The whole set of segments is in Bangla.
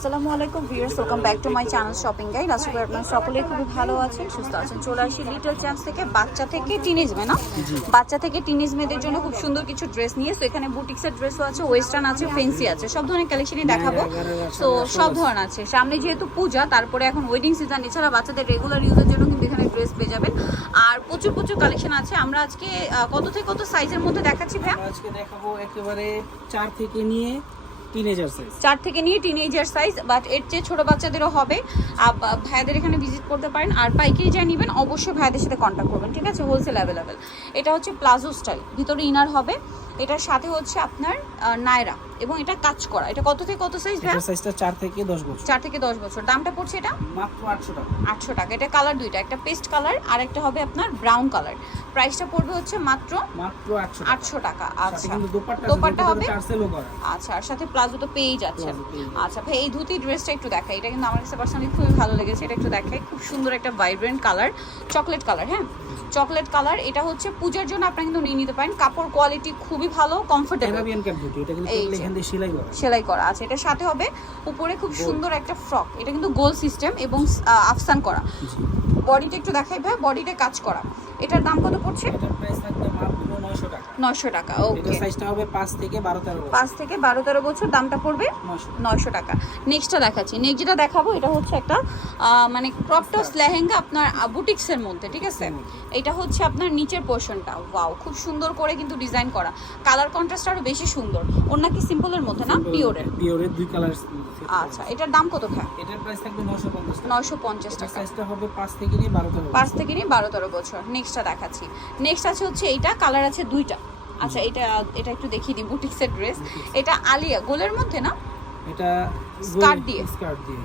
আসসালামু আলাইকুম viewers welcome back to my channel shopping guide আশা করি আপনারা সকলেই খুবই ভালো আছেন সুস্থ আছেন। চলে আসি লিটল চ্যান্স থেকে বাচ্চা থেকে টিনেজ মে না? বাচ্চা থেকে টিনেজ মেয়েদের জন্য খুব সুন্দর কিছু ড্রেস নিয়ে সো এখানে বুটিক্সের ড্রেসও আছে ওয়েস্টার্ন আছে ফেন্সি আছে সব ধরনের কালেকশনই দেখাবো। তো সব ধরনের আছে। সামনে যেহেতু পূজা তারপরে এখন ওয়েডিং সিজন এছাড়া বাচ্চাদের রেগুলার ইউজের জন্য কিন্তু এখানে ড্রেস পেয়ে যাবেন। আর প্রচুর প্রচুর কালেকশন আছে। আমরা আজকে কত থেকে কত সাইজের মধ্যে দেখাচ্ছি ভাইয়া? আমরা আজকে দেখাবো একেবারে চার থেকে নিয়ে চার থেকে নিয়ে টিনেজার সাইজ বাট এর চেয়ে ছোট বাচ্চাদেরও হবে। ভাইয়াদের এখানে ভিজিট করতে পারেন, আর পাইকারি যা নেবেন, অবশ্যই ভাইয়াদের সাথে কন্ট্যাক্ট করবেন, ঠিক আছে? হোলসেল অ্যাভেলেবেল এটা হচ্ছে প্লাজো স্টাইল ভিতরে ইনার হবে। এটার সাথে হচ্ছে আপনার নায়রা এবং এটা কাজ করা। এটা কত থেকে কত সাইজ এটার সাইজটা চার থেকে দশ বছর। চার থেকে দশ বছর। দামটা পড়ছে এটা? মাত্র আটশো টাকা। আটশো টাকা। এটা কালার দুইটা একটা পেস্ট কালার আর একটা হবে আপনার ব্রাউন কালার প্রাইসটা পড়বে হচ্ছে মাত্র মাত্র আটশো আটশো টাকা। আচ্ছা। কিন্তু দোপাট্টা দোপাট্টা হবে? আচ্ছা আর সাথে প্লাজো তো পেয়েই যাচ্ছে। আচ্ছা ভাই এই ধুতি ড্রেসটা একটু দেখাই। এটা কিন্তু আমার কাছে পার্সোনালি খুবই ভালো লেগেছে। এটা একটু দেখাই। খুব সুন্দর একটা ভাইব্রেন্ট কালার চকলেট কালার হ্যাঁ? চকলেট কালার এটা হচ্ছে পূজার জন্য আপনারা কিন্তু নিয়ে নিতে পারেন। কাপড় কোয়ালিটি খুবই ভালো কমফোর্টেবল সেলাই করা। সেলাই করা আছে। এটার সাথে হবে উপরে খুব সুন্দর একটা ফ্রক এটা কিন্তু গোল সিস্টেম এবং আফসান করা। বডিটা একটু দেখাই ভাই। বডিটা কাজ করা। এটার দাম কত পড়ছে? নয়শো টাকা। ওকে সাইজটা হবে পাঁচ থেকে বারো তেরো পাঁচ থেকে বারো তেরো বছর দামটা পড়বে নয়শো টাকা। নেক্সটটা দেখাচ্ছি। নেক্সট যেটা দেখাবো এটা হচ্ছে একটা মানে ক্রপটস লেহেঙ্গা আপনার বুটিক্সের মধ্যে ঠিক আছে? এটা হচ্ছে আপনার নিচের পোর্শনটা ওয়াও খুব সুন্দর করে কিন্তু ডিজাইন করা। কালার কন্ট্রাস্ট আরও বেশি সুন্দর। ওর নাকি সিম্পলের মধ্যে না? পিওরের পিওরের দুই কালার আচ্ছা এটার দাম কত ভাই এটার প্রাইস থাকবে নয়শো পঞ্চাশ টাকা। সাইজটা হবে পাঁচ থেকে নিয়ে থেকে নিয়ে বারো তেরো বছর। নেক্সটটা দেখাচ্ছি। নেক্সট আছে হচ্ছে এইটা। কালার আছে দুইটা। আচ্ছা এটা এটা একটু দেখিয়ে দিই বুটিক্সের ড্রেস এটা আলিয়া গোলের মধ্যে না? এটা স্কার্ট দিয়ে। স্কার্ট দিয়ে।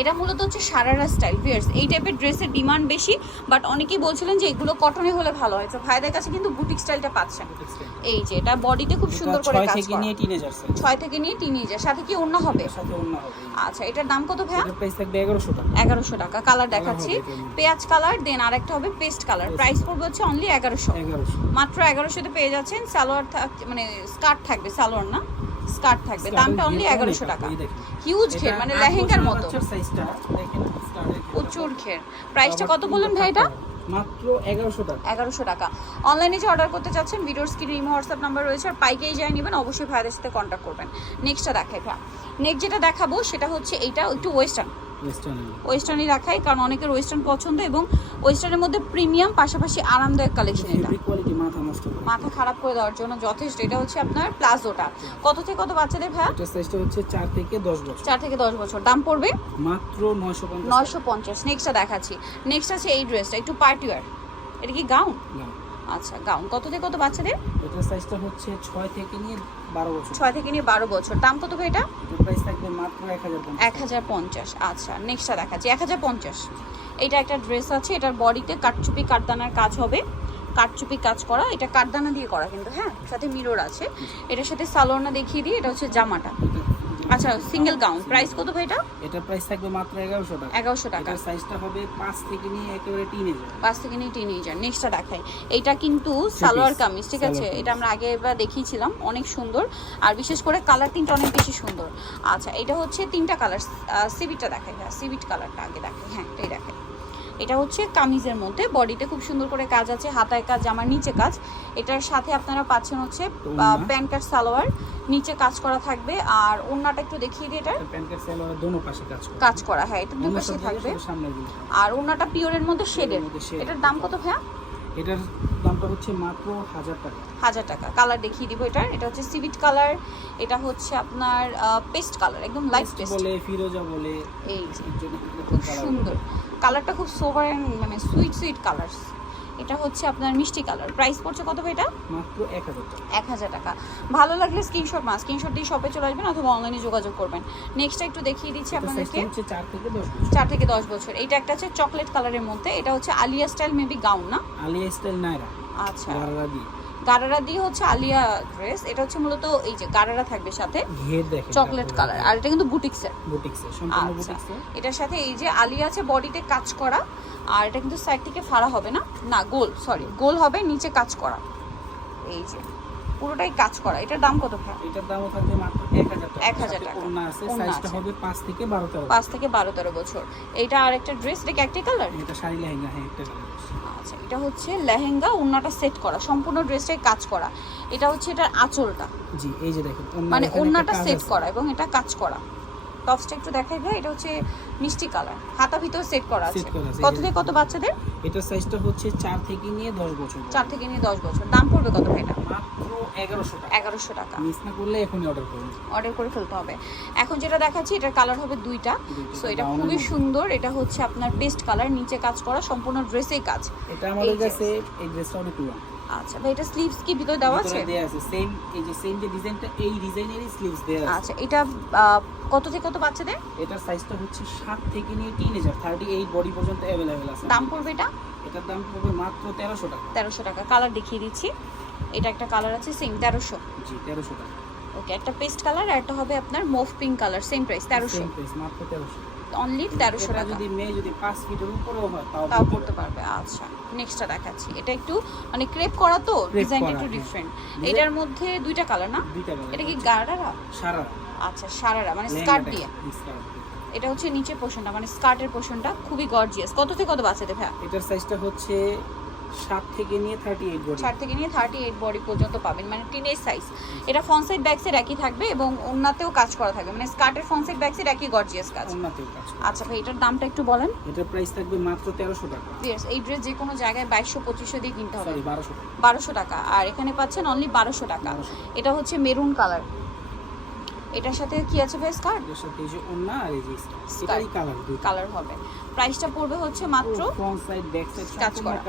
এটা মূলত হচ্ছে সারারা স্টাইল ভিয়ার্স এই টাইপের ড্রেসের ডিমান্ড বেশি বাট অনেকেই বলছিলেন যে এগুলো কটনে হলে ভালো হয়। তো ভাইদের কাছে কিন্তু বুটিক স্টাইলটা পাচ্ছেন। এই যে এটা বডিতে খুব সুন্দর করে কাজ করা। নিয়ে টিনেজার সাইজ ছয় থেকে নিয়ে টিনেজার সাথে কি অন্য হবে? সাথে অন্য হবে। আচ্ছা এটার দাম কত ভাইয়া? প্রাইস থাকবে এগারোশো টাকা। এগারোশো টাকা। কালার দেখাচ্ছি। পেঁয়াজ কালার দেন আরেকটা হবে পেস্ট কালার প্রাইস পড়বে হচ্ছে অনলি এগারোশো। এগারোশো। মাত্র এগারোশোতে পেয়ে যাচ্ছেন সালোয়ার মানে স্কার্ট থাকবে সালোয়ার না? স্কার্ট থাকবে। দামটা অনলি এগারোশো টাকা। হিউজ ঘের মানে লেহেঙ্গার মতো। প্রচুর ঘের প্রাইসটা কত বললেন ভাই এটা মাত্র এগারোশো টাকা। এগারোশো টাকা। অনলাইনে যে অর্ডার করতে চাচ্ছেন ভিডিওর স্ক্রিনে ইমো হোয়াটসঅ্যাপ নাম্বার রয়েছে। আর পাইকেই যাই নেবেন অবশ্যই ভাইদের সাথে কন্ট্যাক্ট করবেন। নেক্সটটা দেখাই ভাই নেক্সট যেটা দেখাবো সেটা হচ্ছে এইটা একটু ওয়েস্টার্ন ওয়েস্টার্নই দেখাই কারণ অনেকের ওয়েস্টার্ন পছন্দ এবং ওয়েস্টার্নের মধ্যে প্রিমিয়াম পাশাপাশি আরামদায়ক কালেকশন এটা। মাথা খারাপ করে দেওয়ার জন্য যথেষ্ট। এটা হচ্ছে আপনার প্লাজোটা কত থেকে কত বাচ্চাদের ভাইয়া এটার সাইজটা হচ্ছে চার থেকে দশ বছর। চার থেকে দশ বছর। দাম পড়বে? মাত্র নয়শো পঞ্চাশ নয়শো পঞ্চাশ। নেক্সটটা দেখাচ্ছি। নেক্সট আছে এই ড্রেসটা একটু পার্টি ওয়ার এটা কি গাউন না, আচ্ছা গাউন কত থেকে কত বাচ্চাদের? এটার সাইজটা হচ্ছে ছয় থেকে নিয়ে বারো বছর। ছয় থেকে নিয়ে বারো বছর। দাম কত ভাই এটা? প্রাইস থাকবে মাত্র এক হাজার পঞ্চাশ। এক হাজার পঞ্চাশ। আচ্ছা নেক্সটটা দেখাচ্ছি। এক হাজার পঞ্চাশ। এটা একটা ড্রেস আছে এটার বডিতে কাটচুপি কাটদানার কাজ হবে। কাটচুপি কাজ করা এটা কাটদানা দিয়ে করা কিন্তু হ্যাঁ? সাথে মিরর আছে। এটার সাথে সালোয়ারনা দেখিয়ে দিই এটা হচ্ছে জামাটা। আচ্ছা সিঙ্গেল গাউন প্রাইস কত ভাই এটা? এটার প্রাইস থাকবে মাত্র এগারোশো টাকা। এগারোশো টাকা। এটার সাইজটা হবে পাঁচ থেকে নিয়ে একেবারে টিনেজার পাঁচ থেকে নিয়ে টিনেজার নেক্সটটা দেখাই। এইটা কিন্তু সালোয়ার কামিজ ঠিক আছে? এটা আমরা আগে এবার দেখিয়েছিলাম অনেক সুন্দর। আর বিশেষ করে কালার তিনটা অনেক বেশি সুন্দর। আচ্ছা এটা হচ্ছে তিনটা কালার সিবিটটা দেখাই হ্যাঁ সিবিট কালারটা আগে দেখাই। হ্যাঁ এটাই দেখাই। এটা হচ্ছে কামিজের মধ্যে। বডিতে খুব সুন্দর করে কাজ আছে হাতায় কাজ জামার নিচে কাজ। এটার সাথে আপনারা পাচ্ছেন হচ্ছে প্যান্ট কাট সালোয়ার। নিচে কাজ করা থাকবে আর ওড়নাটা একটু দেখিয়ে দিই এটা। পাশে কাজ করে। কাজ করা হ্যাঁ এটা অন্য দুপাশে থাকবে। আর ওড়নাটা পিওরের মধ্যে শেডের এটার দাম কত ভাইয়া? এটার দামটা হচ্ছে মাত্র হাজার টাকা। হাজার টাকা। কালার দেখিয়ে দিব এটার। এটা হচ্ছে সিভিট কালার এটা হচ্ছে আপনার পেস্ট কালার একদম লাইট পেস্ট বলে ফিরোজা বলে এই খুব সুন্দর। কালারটা খুব সোভার মানে সুইট সুইট কালার এটা হচ্ছে আপনার মিষ্টি কালার। প্রাইস পড়ছে কত ভাই এটা? মাত্র এক হাজার টাকা। ভালো লাগলে স্ক্রিনশট মাস স্ক্রিনশট দিয়ে শপে চলে আসবেন অথবা অনলাইনে যোগাযোগ করবেন। নেক্সটটা একটু দেখিয়ে দিচ্ছি আপনাদেরকে। চার থেকে দশ বছর। এটা একটা আছে চকলেট কালারের মধ্যে। এটা হচ্ছে আলিয়া স্টাইল মেবি গাউন না? আলিয়া স্টাইল নাইরা আচ্ছা। গারারা দিয়ে হচ্ছে আলিয়া ড্রেস এটা হচ্ছে মূলত এই যে গারারা থাকবে সাথে চকলেট কালার আর এটা কিন্তু বুটিক্সের বুটিক্সে সম্পূর্ণ আচ্ছা। এটার সাথে এই যে আলিয়া আছে বডিতে কাজ করা আর এটা কিন্তু সাইড থেকে ফাড়া হবে না? না গোল সরি গোল হবে নিচে কাজ করা। এই যে। পুরোটাই কাজ করা। এটার দাম কত ভাই? এটার দাম থাকবে মাত্র এক হাজার টাকা। 1000 টাকা। ওড়না আছে সাইজটা হবে পাঁচ থেকে বারো তেরো। পাঁচ থেকে বারো তেরো বছর। এটা আর একটা ড্রেস এটা কি একটাই কালার? এটা শাড়ি লেহেঙ্গা হ্যাঁ একটা। আচ্ছা এটা হচ্ছে লেহেঙ্গা ওড়নাটা সেট করা। সম্পূর্ণ ড্রেসটাই কাজ করা। এটা হচ্ছে এটার আঁচলটা। জি এই যে দেখেন মানে একটা ওড়নাটা সেট করা এবং এটা কাজ করা। টপসটা একটু দেখাই ভাই এটা হচ্ছে মিষ্টি কালার। হাতা ভিতর সেট করা আছে। কত থেকে কত বাচ্চাদের? এটার সাইজটা হচ্ছে চার থেকে নিয়ে দশ বছর চার থেকে নিয়ে দশ বছর। দাম পড়বে কত ভাই এটা? এগারোশো টাকা। মিস না করলে এখনই অর্ডার করুন অর্ডার করে ফেলতে হবে। এখন যেটা দেখাচ্ছি এটার কালার হবে দুইটা। সো এটা খুবই সুন্দর। এটা হচ্ছে আপনার বেস্ট কালার নিচে কাজ করা সম্পূর্ণ ড্রেসেই কাজ। এটা আমাদের কাছে এই ড্রেসটা অনেক আচ্ছা ভাই এটা স্লিভস কি ভিতরে দেওয়া আছে? দেওয়া আছে। সেম এই যে সেম যে ডিজাইনটা এই ডিজাইনেরই স্লিভস দেওয়া আছে। আচ্ছা এটা কত থেকে কত বাচ্চাদের? এটার সাইজটা হচ্ছে সাত থেকে নিয়ে টিনেজার থার্টি এইট বডি পর্যন্ত অ্যাভেলেবেল আছে। দাম পড়বে এটা? এটার দাম পড়বে মাত্র তেরোশো টাকা। তেরোশো টাকা। কালার দেখিয়ে দিচ্ছি। এটা একটা কালার আছে সেম তেরোশো। জি তেরোশো টাকা। ওকে একটা পেস্ট কালার আর একটা হবে আপনার mauve pink colour same price তেরোশো। মাত্র তেরোশো। অনলি তেরোশো টাকা। যদি মেয়ে যদি পাঁচ ফিটের উপরেও হয় তাও পড়তে পারবে। আচ্ছা। নেক্সটটা দেখাচ্ছি। এটা একটু মানে ক্রেপ করা তো ডিজাইনটা একটু হ্যাঁ। ডিফারেন্ট এটার মধ্যে দুইটা কালার না? এটা কি। গাড়ারা সারা আচ্ছা সারারা মানে স্কার্ট দিয়ে। এটা হচ্ছে নিচের পোর্শনটা মানে স্কার্টের পোর্শনটা খুবই গর্জিয়াস কত থেকে কত বাচ্চাদের ভাইয়া? এটার সাইজটা হচ্ছে সাত থেকে নিয়ে থার্টি এইট বডি ষাট থেকে নিয়ে থার্টি এইট বডি পর্যন্ত পাবেন মানে টিনেজ সাইজ এটা ফ্রন্ট সাইড ব্যাক সাইড একই থাকবে এবং ওনাতেও কাজ করা থাকবে। মানে স্কার্টের ফ্রন্ট সাইড ব্যাক সাইড একই গর্জিয়াস কাজ। অন্যতেও কাজ আচ্ছা ভাই এটার দামটা একটু বলেন। এটার প্রাইস থাকবে মাত্র তেরোশো টাকা। Yes, এই ড্রেস যে কোনো জায়গায় বাইশশো পঁচিশশো দিয়ে কিনতে হবে। বারোশো টাকা। আর এখানে পাচ্ছেন অনলি বারোশো টাকা। এটা হচ্ছে মেরুন কালার এটার সাথে কি আছে ভাই স্কার্ট? এর সাথে যে ওন্না আর এই যে। এটারই কালার কালার হবে। প্রাইসটা পড়বে হচ্ছে মাত্র ফ্রন্ট সাইড ব্যাক সাইড কাজ করা।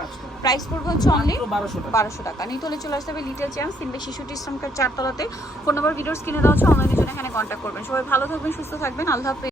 প্রাইস পড়বে হচ্ছে অনলি মাত্র বারোশো টাকা। বারোশো টাকা। নিয়ে চলে চলে আসতে হবে লিটল চ্যাম্পস কিনবে শিশুটি ইসলামকার চারতলাতে। ফোন নাম্বার ভিডিওস কিনে দেওয়া আছে অনলাইনের জন্য এখানে কন্ট্যাক্ট করবেন। সবাই ভালো থাকবেন সুস্থ থাকবেন। আল্লাহ